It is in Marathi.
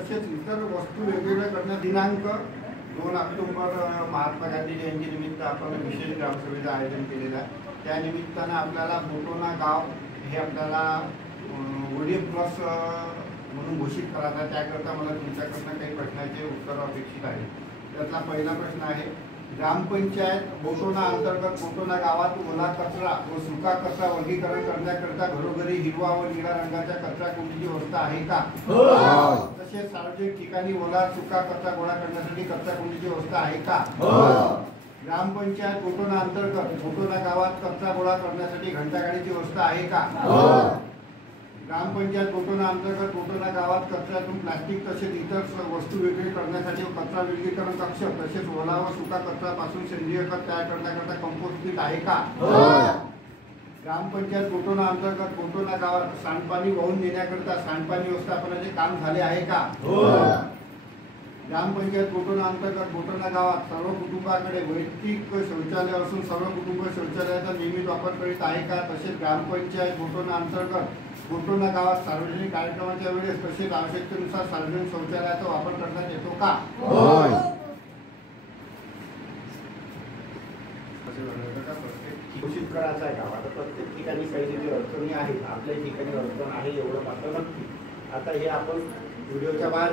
तसेच इतर वस्तू वेगवेगळ्या करण्यात दिनांक 2 ऑक्टोबर महात्मा गांधी जयंती निमित्त आपण विशेष ग्रामसभेचं आयोजन केलेलं आहे। त्या निमित्तानं आपल्याला बोटोना गाव हे आपल्याला ODF प्लस म्हणून घोषित करायचं आहे। त्याकरता मला तुमच्याकडनं काही प्रश्नाचे उत्तर अपेक्षित आहे। त्यातला पहिला प्रश्न आहे, ग्रामपंचायत बोटोना अंतर्गत बोटोना गावात ओला कचरा व सुका कचरा वर्गीकरण करण्याकरता घरोघरी हिरवा व निळ्या रंगाच्या कचरा कुंडीची व्यवस्था आहे का? तसेच सार्वजनिक ठिकाणी ओला सुका कचरा गोळा करण्यासाठी कचरा कुंडीची व्यवस्था आहे का? ग्रामपंचायत बोटोना अंतर्गत बोटोना गावात कचरा गोळा करण्यासाठी घंटागाडीची व्यवस्था आहे का? ग्रामपंचायत बोटोना अंतर्गत बोटोना गावात कचऱ्यातून प्लास्टिक तसेच इतर वस्तू वेगळी करण्यासाठी कचरा विलगीकरण कक्ष तसेच ओला व सुका कचऱ्यापासून सेंद्रिय खत तयार करण्याकरता कंपोस्ट पीट आहे का? ग्रामपंचायत बोटोना अंतर्गत बोटोना गावात सांडपाणी वाहून नेण्याकरता सांडपाणी व्यवस्थापनाचे काम झाले आहे का? ग्रामपंचायत बोटोना अंतर्गत बोटोना गावात सर्व कुटुंबाकडे वैयक्तिक शौचालय असून सर्व कुटुंब शौचालयाचा नियमित वापर करीत आहे का? तसेच ग्रामपंचायत बोटोना अंतर्गत बोटोना गावात सार्वजनिक कार्यक्रमाच्या वेळेस तसेच आवश्यकतेनुसार सार्वजनिक शौचालयाचा वापर करण्यात येतो का? घोषित करायचं आहे गावात प्रत्येक ठिकाणी काही अडचणी आहेत, आपल्या ठिकाणी अडचण आहे एवढं मात्र नक्की। आता हे आपण व्हिडिओच्या बाहेर